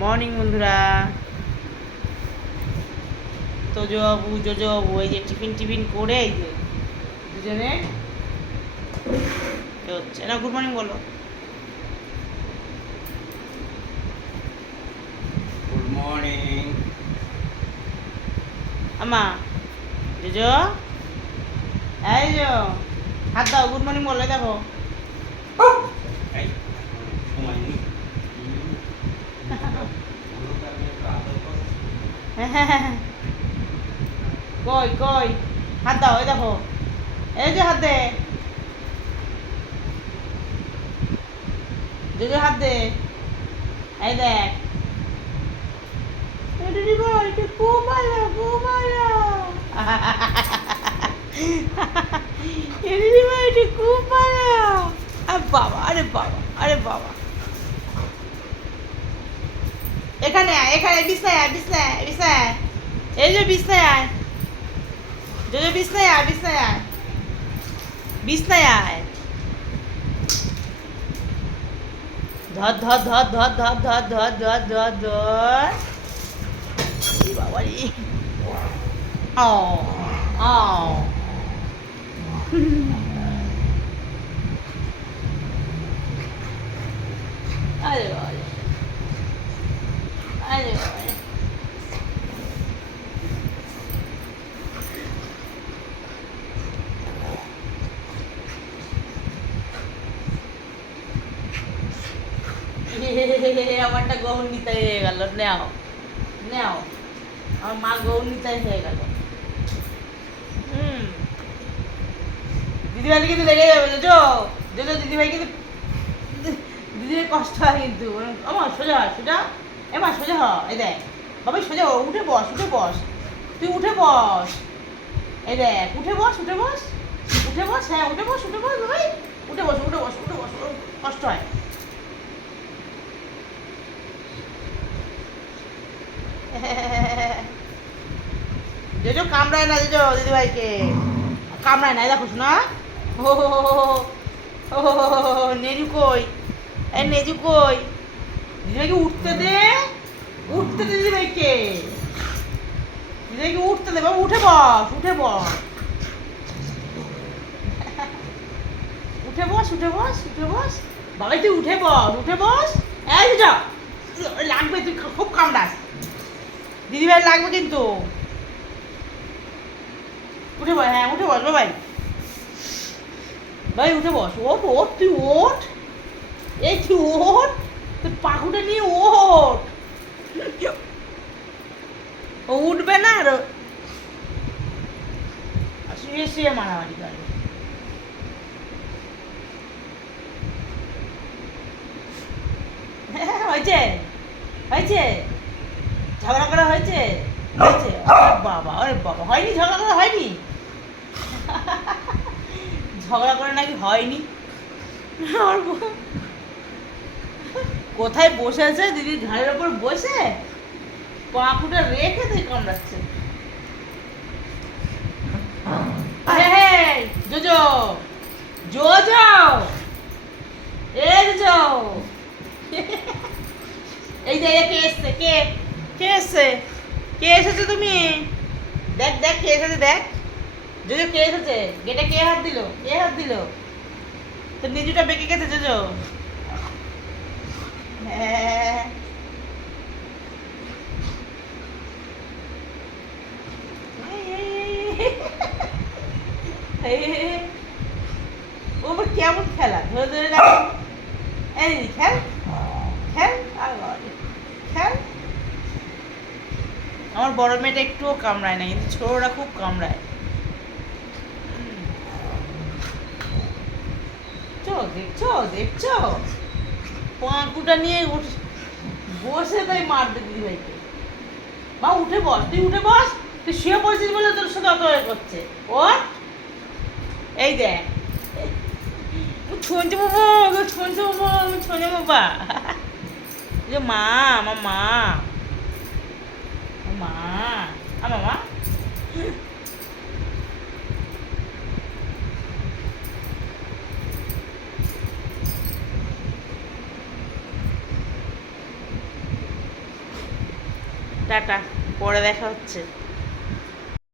Morning বন্ধুরা। তো JoJo বাবু এই যে টিফিন করে এই যে দুজনে হচ্ছে না। গুড মর্নিং বলো। গুড মর্নিং আমা জোজো, এই যো হাত দাও, গুড মর্নিং বলো। দেখো সময় নেই। কই কই হাত দাও, এই দেখো, এই যে হাত দে জোজো, হাত দে, এই দেখ। দিদি ভাই এটা খুব ভালো, খুব ভালো। দিদি ভাই এটা খুব ভালো। আরে বাবা, আরে বাবা, আরে বাবা। এখানে আয়, এখানে বিছনায় আয়, বিছনায় আয়, বিছনায় আয়। এই যে বিছনায় আয় জোজো, বিছনায় আয়, বিছনায় আয়, বিছনায় আয়। ধর ধর ধর ধর ধর ধর ধর ধর ধর ধর। বাবা রে, ও ও আরে বাবা রে, আরে বাবা রে। আমারটা গৌরনীতাই হয়ে গেল। নেও নেও, আমার মা গৌরনীতাই হয়ে গেল। দিদিভাই কিন্তু লেগে যাবে জোজো, জোজো দিদিভাই কিন্তু, দিদিভাই কষ্ট হয় কিন্তু। আমার সোজা হয়, সোজা এমা সোজা হ, এই দেখ বাবাই সোজা হ, উঠে বস, উঠে বস, তুই উঠে বস, এই দেখ উঠে বস, উঠে বস, উঠে বস, হ্যাঁ উঠে বস, উঠে বস বাবাই, উঠে বস, উঠে বস, উঠে বস, ওর কষ্ট হয়। জোজো কামড়ায় না, জোজো দিদিভাইকে কামড়ায় না, দেখো শোনা। ও ও নেজু কই, এই নেজু কই, দিদিভাইকে উঠতে দে, উঠতে দে দিদিভাইকে, দিদিভাইকে উঠতে দে বাবা, উঠে বস, উঠে বস, উঠে বস, উঠে বস, উঠে বস বাবাই, তুই উঠে বস, উঠে বস। এই যা লাগবে, তুই খুব কামড়াস, দিদিভাই লাগবে কিন্তু। উঠে বস, হ্যাঁ উঠে বস বাবাই, ভাই উঠে বস, ওঠ ওঠ, তুই ওঠ, এই তুই ওঠ, তোর পাখুটা নিয়ে ওঠ। ও উঠবে না, আর শুয়ে শুয়ে মারামারি করে। হয়েছে হয়েছে, ঝগড়া করা হয়েছে, হয়েছে। আরে বাবা, আরে বাবা, হয়নি ঝগড়া করা হয়নি, ঝগড়া করে নাকি হয়নি। আর কোথায় বসে আছে দিদির ঘাড়ের ওপর বসে পাখুটা রেখে তুই কামড়াচ্ছে। জোজো জোজো, এ জোজো, এই যে কে এসছে, কে কে এসছে, কে এসেছে তুমি দেখ, দেখ কে এসেছে, দেখ জোজো কে এসেছে, গেটে কে হাত দিল, কে হাত দিল, তোর নিজুটা বেঁকে গেছে জোজো। হ্যাঁ ও আবার কেমন খেলা, ধরে ধরে রাখো, এই খেল খেল, আর খেল। আমার বড় মেয়েটা একটুও কামড়ায় না, কিন্তু ছোটরা খুব কামড়ায়। দেখছো দেখছো, পাঁকুটা নিয়ে বসে তাই মারবে দিদি ভাইকে। বা উঠে বস, তুই উঠে বস, তুই শুয়ে পড়ছিস বলে তোর সাথে অত করছে ও। এই দেখ ছুঁচে বাবা, ছুঁচে বাবা, ছুঁচে বাবা, যে মা, আমার মা, মা, আমার মা। টাটা, পরে দেখা হচ্ছে।